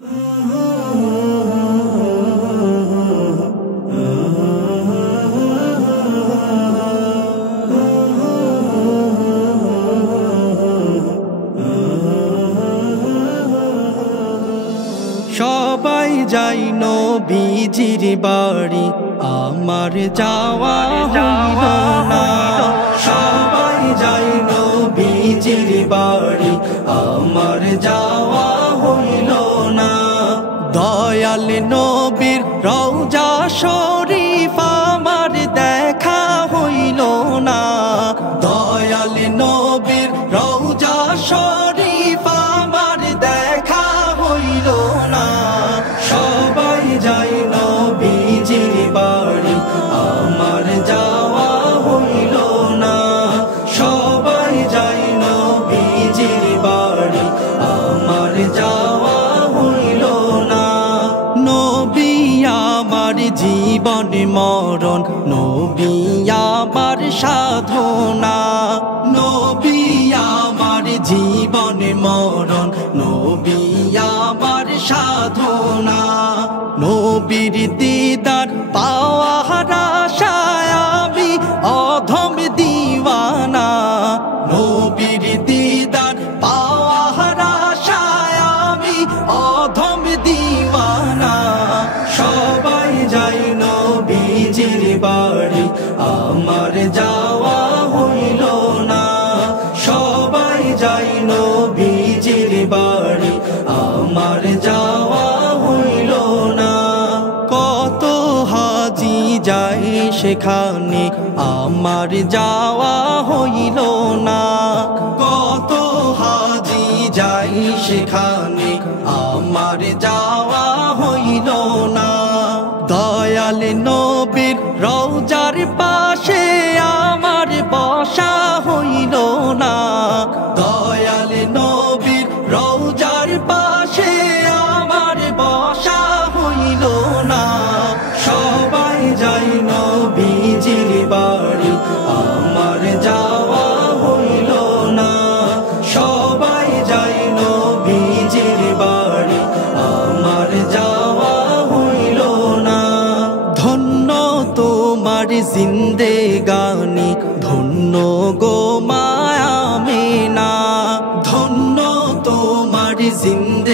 সবাই যাই নবীজির বাড়ি, আমার যাওয়া হইল না। সবাই যাই নবীজির বাড়ি, আমার যাওয়া হইল না। দয়াল নবীর রওজা শরীফ আমার দেখা হইল না। দয়াল নবীর রওজা শরীফ আমার দেখা হইল না। সবাই যাই নবীজির বাড়ি, আমার যাওয়া হইল না। সবাই যাই নবীজির বাড়ি, আমার যাওয়া হইল না। নবী আমার জীবন মরণ, নবী আমার সাধনা। নবী আমার জীবন মরণ, নবী আমার সাধনা। নবীর দিদার পাওয়ার আশায় আমি অধম দিওয়ানা। নবীর দিদার পাওয়ার আশায় আমি অধম দিওয়ানা। সবাই যাই নবীজির বাড়ি, আমার যাওয়া হইল না। সবাই যাই নবীজির বাড়ি, আমার যাওয়া হইল না। কত হাজি যাই সেখানে, আমার যাওয়া হইল না। কত হাজি যাই সেখানে, আমার যাওয়া হইল না। দয়াল নবীর রওজার পাশে আমার বসা হইল না। দয়াল নবীর রওজার পাশে আমার বসা হইল না। সবাই যাই নবীজির বাড়ি, আমার যাওয়া হইল না। সবাই যাই নবীজির বাড়ি, আমার যাওয়া হইল না। ধন্য তোমার জিন্দেগানি, ধন্য গো মায়া মেনা। ধন্য তোমার জিন্দেগানি,